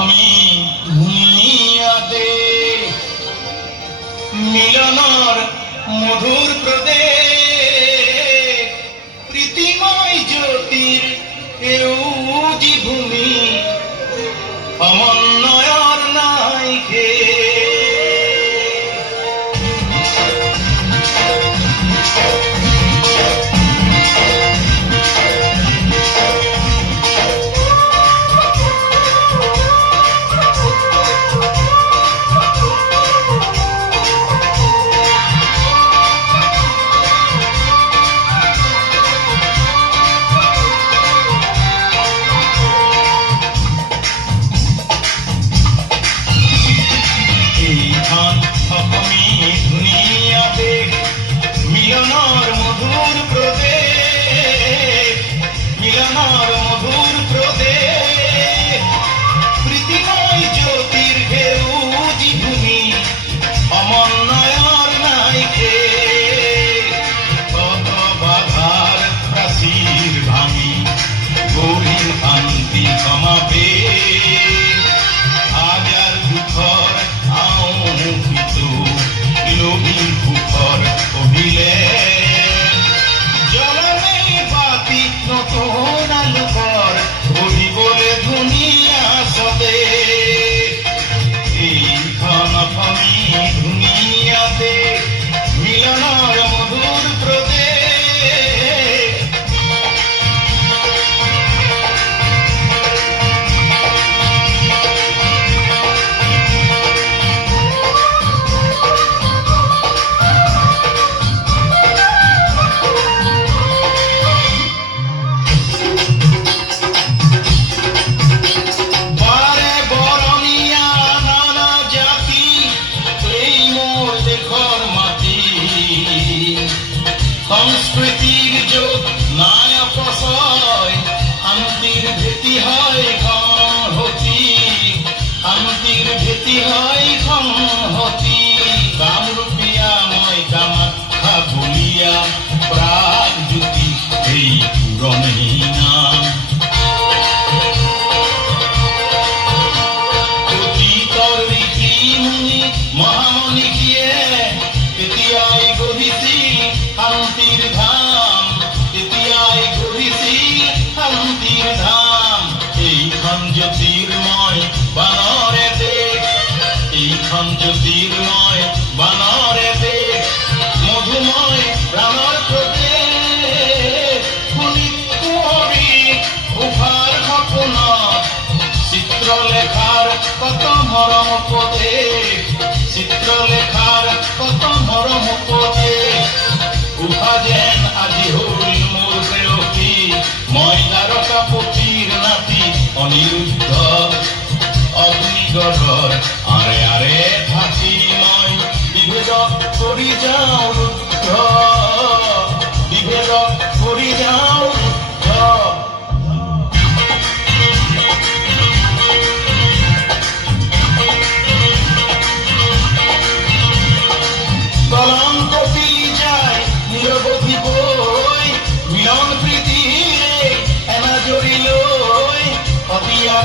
আমি দুনিয়াতে মিলনর মধুর প্রদেশ প্রীতিময় জ্যোতির এউজি ভূমি অমন্নয়র নাইকে সংস্কৃতির যোগ নানা প্রশয় শান্তির ভেটি হয় সংহতি শান্তির ভেটি হয় সংহতি কামৰূপীয়া মই কামাখ্যা বলিয়া প্ৰাগ জ্যোতি এই পুৰণি নাম অতীতৰ ঋষি মুনি মহামনীষীয়ে তেতিয়াই গঢ়িছিল শান্তিৰ ধাম তেতিয়াই গঢ়িছিল শান্তিৰ ধাম এইখন জ্যোতিৰ্ময় বানৰে দেশ এইখন জ্যোতিৰ্ময় বানৰে দেশ মধুময় প্ৰাণৰ প্ৰদেশ শুনিত কুঁৱৰী উভাৰ সপোনত চিত্ৰলেখাৰ কত মৰম উপদেশ চিত্ৰলেখাৰ কত মৰম উপদেশ উভা যেন আজি হল মোৰ প্ৰেয়সী মই দ্বাৰকাপতিৰ নাতি অনিৰুদ্ধ অগ্নিগড়ৰ আৰে আৰে থাকি মই বিভেদ কৰি যাওঁ ৰুদ্ধ বিভেদ কৰি যাওঁ ৰুদ্ধ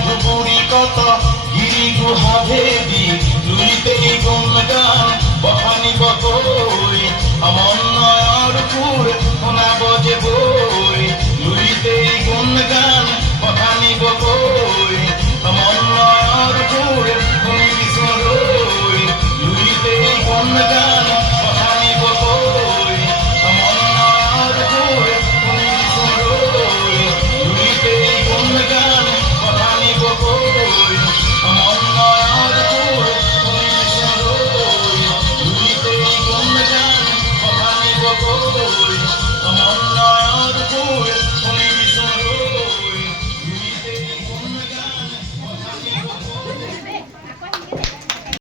ধুবুৰী কত গিৰি গুহা ভেদি